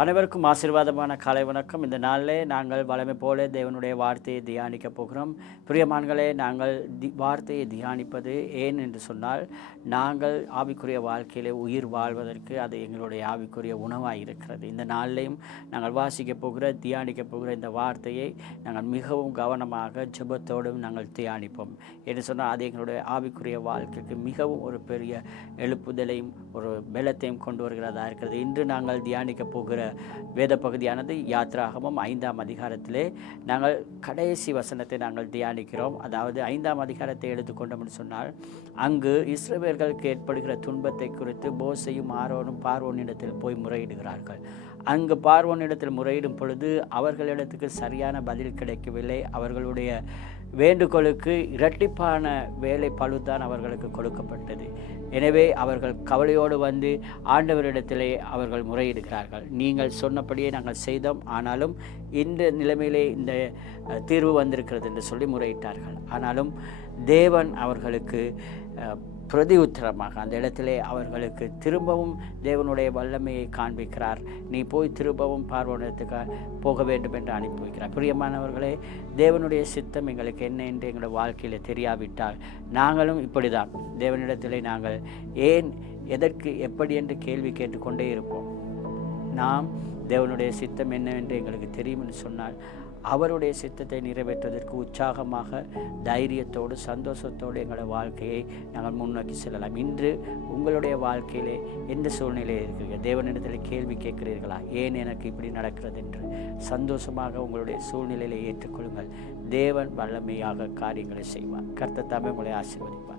அனைவருக்கும் ஆசீர்வாதமான காலை வணக்கம். இந்த நாளிலே நாங்கள் வழமை போல தேவனுடைய வார்த்தையை தியானிக்க போகிறோம். பிரியமான்களே, நாங்கள் வார்த்தையை தியானிப்பது ஏன் என்று சொன்னால், நாங்கள் ஆவிக்குரிய வாழ்க்கையிலே உயிர் வாழ்வதற்கு அது எங்களுடைய ஆவிக்குரிய உணவாக இருக்கிறது. இந்த நாளிலையும் நாங்கள் வாசிக்க போகிற தியானிக்க போகிற இந்த வார்த்தையை நாங்கள் மிகவும் கவனமாக ஜெபத்தோடும் நாங்கள் தியானிப்போம். என்று சொன்னால் அது எங்களுடைய ஆவிக்குரிய வாழ்க்கைக்கு மிகவும் ஒரு பெரிய எழுப்புதலையும் ஒரு பலத்தையும் கொண்டு வருகிறதா இருக்கிறது. இன்று நாங்கள் தியானிக்க போகிற வேத பகுதியானது யாத்ராகமம் 5ஆம் அதிகாரத்திலே நாங்கள் கடைசி வசனத்தை நாங்கள் தியானிக்கிறோம். அதாவது 5ஆம் அதிகாரத்தை எடுத்துக்கொண்டோம் என்று சொன்னால், அங்கு இஸ்ரவேலர்களுக்கு ஏற்படுகிற துன்பத்தை குறித்து மோசேயும் ஆரோனும் பார்வோனிடத்தில் போய் முறையிடுகிறார்கள். அங்கு பார்வோனிடத்தில் முறையிடும் பொழுது அவர்களிடத்துக்கு சரியான பதில் கிடைக்கவில்லை. அவர்களுடைய வேண்டுகோளுக்கு இரட்டிப்பான வேலை பழுதான் அவர்களுக்கு கொடுக்கப்பட்டது. எனவே அவர்கள் கவலையோடு வந்து ஆண்டவரிடத்திலே அவர்கள் முறையிடுகிறார்கள். நீங்கள் சொன்னபடியே நாங்கள் செய்தோம், ஆனாலும் இந்த நிலைமையிலே இந்த தீர்வு வந்திருக்கிறது என்று சொல்லி முறையிட்டார்கள். ஆனாலும் தேவன் அவர்களுக்கு பிரதி உத்தரமாக அந்த இடத்திலே அவர்களுக்கு திரும்பவும் தேவனுடைய வல்லமையை காண்பிக்கிறார். நீ போய் திரும்பவும் பார்வோனிடத்துக்கு போக வேண்டும் என்று அனுப்பி வைக்கிறார். பிரியமானவர்களே, தேவனுடைய சித்தம் எங்களுக்கு என்ன என்று எங்களுடைய வாழ்க்கையில் தெரியாவிட்டால் நாங்களும் இப்படி தான் தேவனிடத்திலே நாங்கள் ஏன் எதற்கு எப்படி என்று கேள்வி கேட்டுக்கொண்டே இருப்போம். நாம் தேவனுடைய சித்தம் என்னவென்று எங்களுக்கு தெரியும் என்று சொன்னால் அவருடைய சித்தத்தை நிறைவேற்றுவதற்கு உற்சாகமாக தைரியத்தோடு சந்தோஷத்தோடு எங்களுடைய வாழ்க்கையை நாங்கள் முன்னோக்கி செல்லலாம். இன்று உங்களுடைய வாழ்க்கையிலே எந்த சூழ்நிலையில் இருக்கிறீங்க? தேவனிடத்தில் கேள்வி கேட்கிறீர்களா? ஏன் எனக்கு இப்படி நடக்கிறது என்று சந்தோஷமாக உங்களுடைய சூழ்நிலையை ஏற்றுக்கொள்ளுங்கள். தேவன் வல்லமையாக காரியங்களை செய்வார். கர்த்தர் தாமே உங்களை ஆசீர்வதிப்பார்.